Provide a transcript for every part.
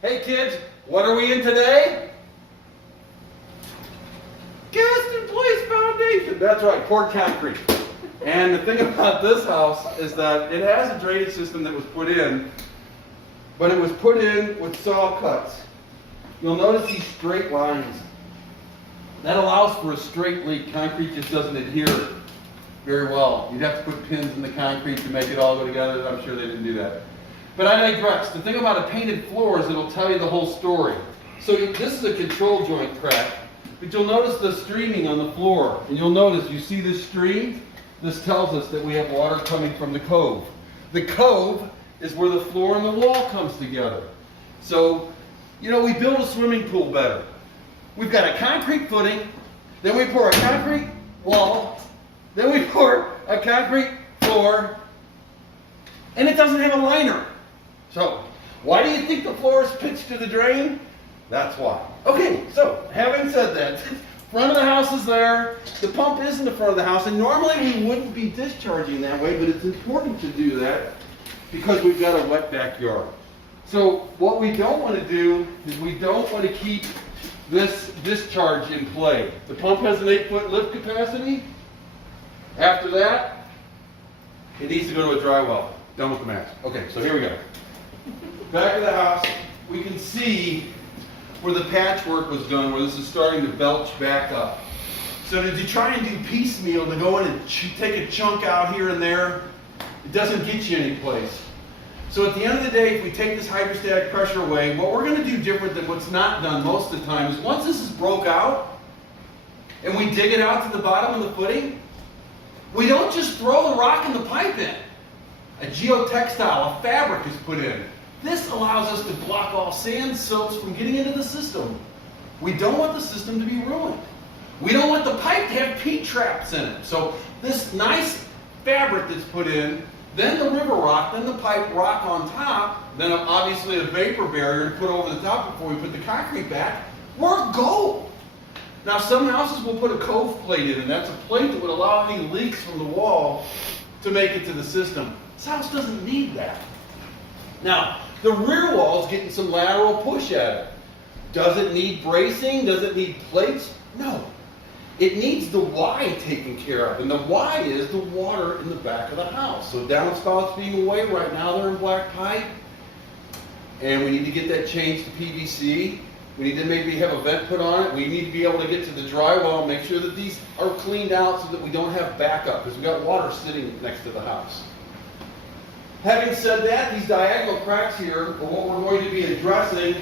Hey kids, what are we in today? Cast in place foundation. That's right, poured concrete. And the thing about this house is that it has a drainage system that was put in, but it was put in with saw cuts. You'll notice these straight lines. That allows for a straight leak. Concrete just doesn't adhere very well. You'd have to put pins in the concrete to make it all go together. I'm sure they didn't do that. But I digress. The thing about a painted floor is it'll tell you the whole story. So this is a control joint crack, but you'll notice the streaming on the floor. And you'll notice, you see this stream? This tells us that we have water coming from the cove. The cove is where the floor and the wall comes together. So, you know, we build a swimming pool better. We've got a concrete footing, then we pour a concrete wall, then we pour a concrete floor, and it doesn't have a liner. So, why do you think the floor is pitched to the drain? That's why. Okay, so having said that, front of the house is there, the pump is in the front of the house, and normally we wouldn't be discharging that way, but it's important to do that because we've got a wet backyard. So what we don't want to do is we don't want to keep this discharge in play. The pump has an 8-foot lift capacity. After that, it needs to go to a dry well. Done with the mask. Okay, so here we go. Back of the house, we can see where the patchwork was done, where this is starting to belch back up. So to try and do piecemeal, to go in and take a chunk out here and there, it doesn't get you anyplace. So at the end of the day, if we take this hydrostatic pressure away, what we're going to do different than what's not done most of the time is once this is broke out, and we dig it out to the bottom of the footing, we don't just throw the rock in the pipe in. A geotextile, a fabric is put in. This allows us to block all sand, silts from getting into the system. We don't want the system to be ruined. We don't want the pipe to have P-traps in it. So this nice fabric that's put in, then the river rock, then the pipe rock on top, then obviously a vapor barrier to put over the top before we put the concrete back, we're gold. Now some houses will put a cove plate in, and that's a plate that would allow any leaks from the wall to make it to the system. This house doesn't need that. Now, the rear wall is getting some lateral push at it. Does it need bracing? Does it need plates? No. It needs the Y taken care of, and the Y is the water in the back of the house. So downspouts being away, right now they're in black pipe, and we need to get that changed to PVC. We need to maybe have a vent put on it. We need to be able to get to the drywall, make sure that these are cleaned out so that we don't have backup, because we've got water sitting next to the house. Having said that, these diagonal cracks here are what we're going to be addressing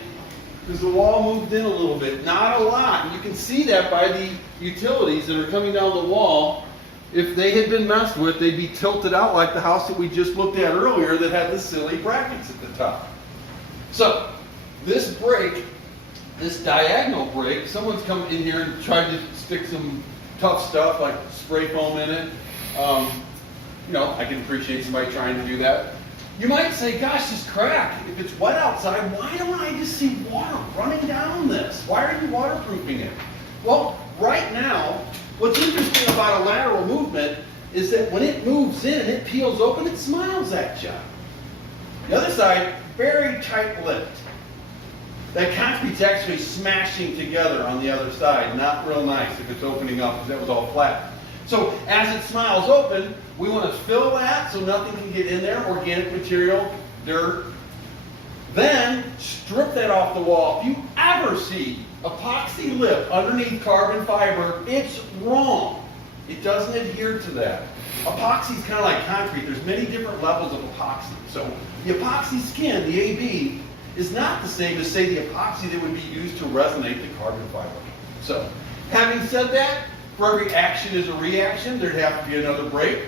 because the wall moved in a little bit. Not a lot. You can see that by the utilities that are coming down the wall. If they had been messed with, they'd be tilted out like the house that we just looked at earlier that had the silly brackets at the top. So, this break, this diagonal break, someone's come in here and tried to stick some tough stuff like spray foam in it. You know, I can appreciate somebody trying to do that. You might say, gosh, this crack, if it's wet outside, why don't I just see water running down this? Why are you waterproofing it? Well, right now, what's interesting about a lateral movement is that when it moves in and it peels open, it smiles at you. The other side, very tight lipped. That concrete's actually smashing together on the other side. Not real nice if it's opening up because that was all flat. So as it smiles open, we want to fill that so nothing can get in there, organic material, dirt. Then strip that off the wall. If you ever see epoxy lip underneath carbon fiber, it's wrong. It doesn't adhere to that. Epoxy is kind of like concrete. There's many different levels of epoxy. So the epoxy skin, the AB, is not the same as, say, the epoxy that would be used to resonate the carbon fiber. So having said that, for every action is a reaction. There'd have to be another break.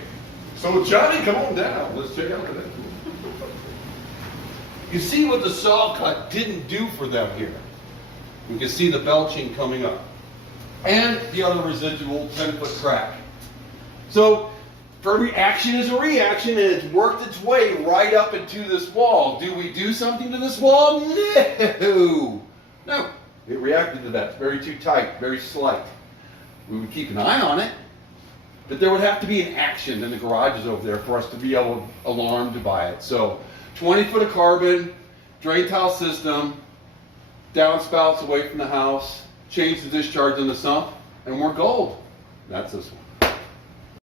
So Johnny, come on down. Let's check out that. You see what the saw cut didn't do for them here. You can see the belching coming up. And the other residual 10-foot crack. So for every action is a reaction, and it's worked its way right up into this wall. Do we do something to this wall? No. No. It reacted to that. It's very too tight, very slight. We would keep an eye on it, but there would have to be an action, and the garage is over there for us to be able to alarm to buy it. So 20 foot of carbon, drain tile system, downspouts away from the house, change the discharge in the sump, and we're gold. That's this one.